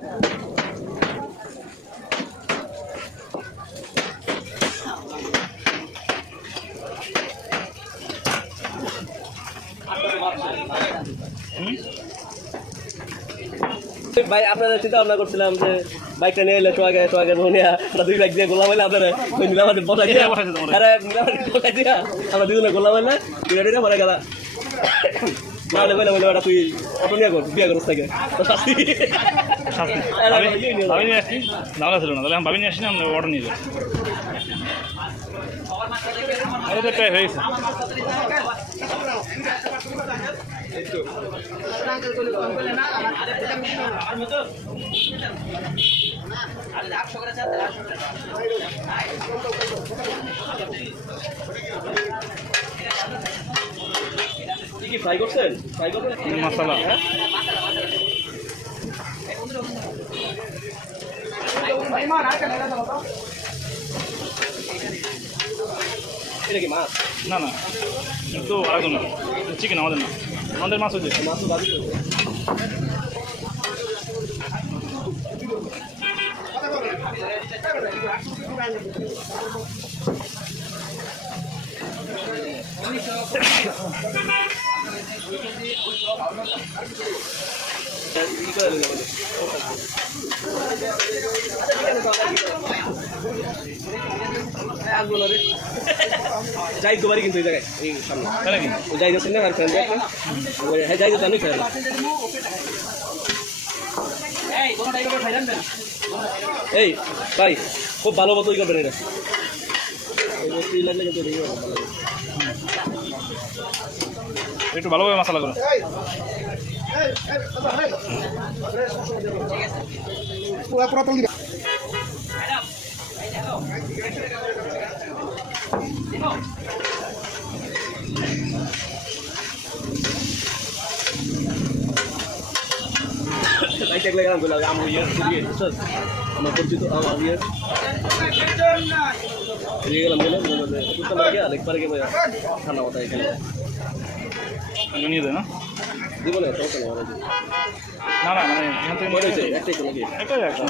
ভাই আপনারা চিন্তা ভাবনা করছিলাম যে বাইকটা নিয়ে এলে সোয়াগে নিয়ে আমরা 2 বাইক দিয়ে গোলা মাইলে আপনারা ওই মিলামাটি বসাই দিয়া বসাই দিয়া আমরা দুজনে গোলা মাইলে বিরাটিটা মনে গেলা নাহলে বলে বলে ওটা তুই অটো নিয়ে কর বিয়ে করছ থেকে শাস্তি ভাবি নিয়ে আসছি নাওয়া ছিল না তাহলে আমি ভাবি নিয়ে আসি না আমরা অর্ডার নিয়ে যাই এটা প্রায় হয়েছে কি ফ্রাই করছেন মশলা এটা কি মাছ না না তো আরেকজন না চিকেন আমাদের মাছ হচ্ছে মাছ তো দাবি যাই দুবারই কিন্তু এই জায়গায় এই সামনে যাই যাচ্ছেন না আর ফ্রেন্ড হ্যাঁ যাই যেতে আমি খেয়ে এই ভাই খুব ভালো মতোই করবেন এটা লাগলে কিন্তু একটু ভালোভাবে মশলা করুন আমার পরিচিত আমার ইয়ে গেলাম একবারে ঠান্ডা মাথায় এখানে নিয়ে দেয় না দিব না সমস্যা নেই না না মানে এখান থেকে মনে হয়েছে একটাই কোনো কি একটাই একটা